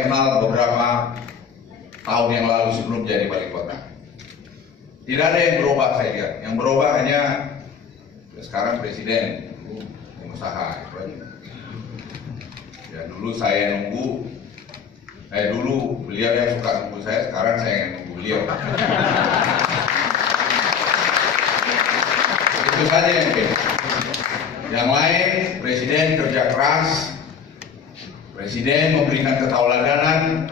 saya kenal beberapa tahun yang lalu sebelum jadi wali kota. Tidak ada yang berubah saya lihat. Yang berubah hanya sekarang presiden, dulu pengusaha. Ya dulu saya nunggu, dulu beliau yang suka nunggu saya, sekarang saya yang nunggu beliau. Itu saja yang beda. Yang lain, presiden kerja keras, presiden memberikan ketauladanan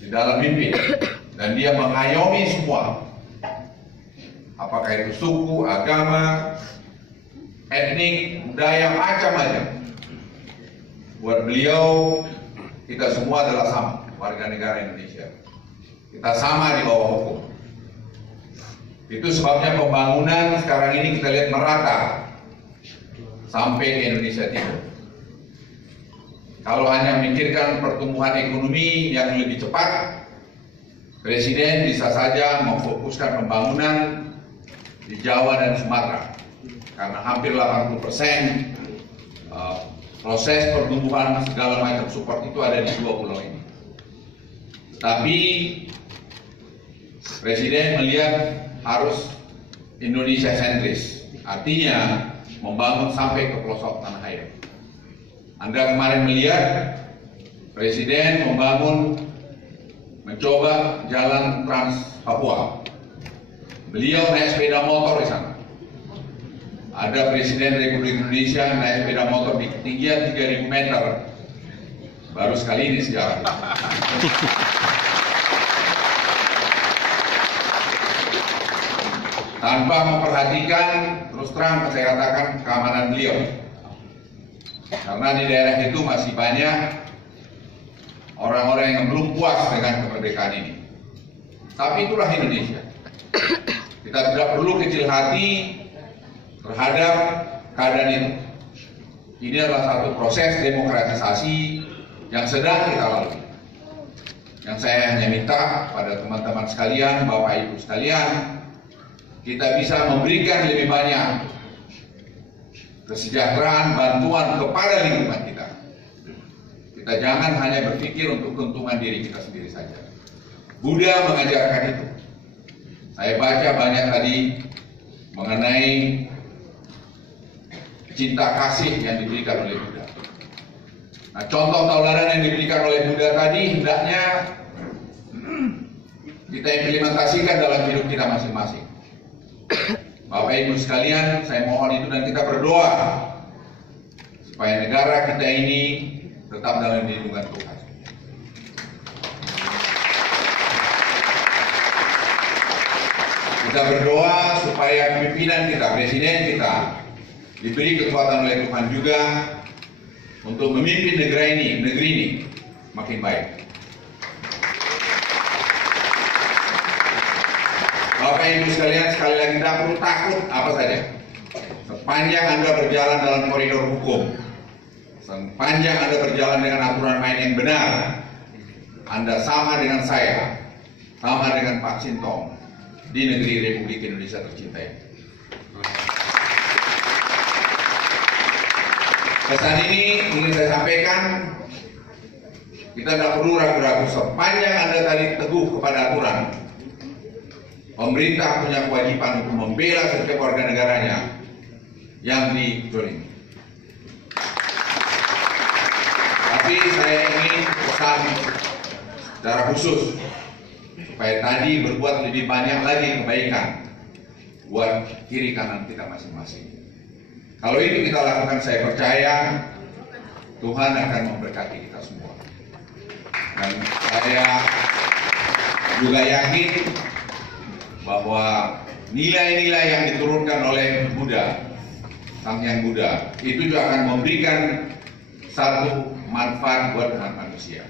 di dalam mimpi, dan dia mengayomi semua. Apakah itu suku, agama, etnik, budaya, macam-macam. Buat beliau, kita semua adalah sama, warga negara Indonesia. Kita sama di bawah hukum. Itu sebabnya pembangunan sekarang ini kita lihat merata sampai ke Indonesia Timur. Kalau hanya memikirkan pertumbuhan ekonomi yang lebih cepat, presiden bisa saja memfokuskan pembangunan di Jawa dan Sumatera, karena hampir 80% proses pertumbuhan segala macam support itu ada di dua pulau ini. Tapi presiden melihat harus Indonesia sentris, artinya membangun sampai ke pelosok tanah air. Anda kemarin melihat presiden mencoba jalan Trans Papua. Beliau naik sepeda motor di sana. Ada presiden Republik Indonesia naik sepeda motor di ketinggian 3.000 meter. Baru sekali ini sejarah. Tanpa memperhatikan, terus terang saya katakan, keamanan beliau. Karena di daerah itu masih banyak orang-orang yang belum puas dengan kemerdekaan ini. Tapi itulah Indonesia. Kita tidak perlu kecil hati terhadap keadaan itu. Ini adalah satu proses demokratisasi yang sedang kita lalui. Yang saya hanya minta pada teman-teman sekalian, Bapak Ibu sekalian, kita bisa memberikan lebih banyak kesejahteraan, bantuan kepada lingkungan kita. Kita jangan hanya berpikir untuk keuntungan diri kita sendiri saja. Buddha mengajarkan itu. Saya baca banyak tadi mengenai cinta kasih yang diberikan oleh Buddha. Nah, contoh tauladan yang diberikan oleh Buddha tadi hendaknya kita implementasikan dalam hidup kita masing-masing. Bapak Ibu sekalian, saya mohon itu, dan kita berdoa supaya negara kita ini tetap dalam lindungan Tuhan. Kita berdoa supaya pimpinan kita, presiden kita, diberi kekuatan oleh Tuhan juga untuk memimpin negeri ini makin baik. Bapak Ibu sekalian, sekali lagi tidak perlu takut apa saja. Sepanjang Anda berjalan dalam koridor hukum, sepanjang Anda berjalan dengan aturan main yang benar, Anda sama dengan saya, sama dengan Pak Sintong di negeri Republik Indonesia tercinta ini. Pesan ini ingin saya sampaikan, kita tidak perlu ragu-ragu. Sepanjang Anda tadi teguh kepada aturan, pemerintah punya kewajiban untuk membela setiap warga negaranya yang dizolimi. Tapi saya ingin pesan secara khusus supaya tadi berbuat lebih banyak lagi kebaikan buat kiri kanan kita masing-masing. Kalau itu kita lakukan, saya percaya Tuhan akan memberkati kita semua. Dan saya juga yakin bahwa nilai-nilai yang diturunkan oleh Buddha, Sang Hyang Buddha, itu juga akan memberikan satu manfaat buat manusia.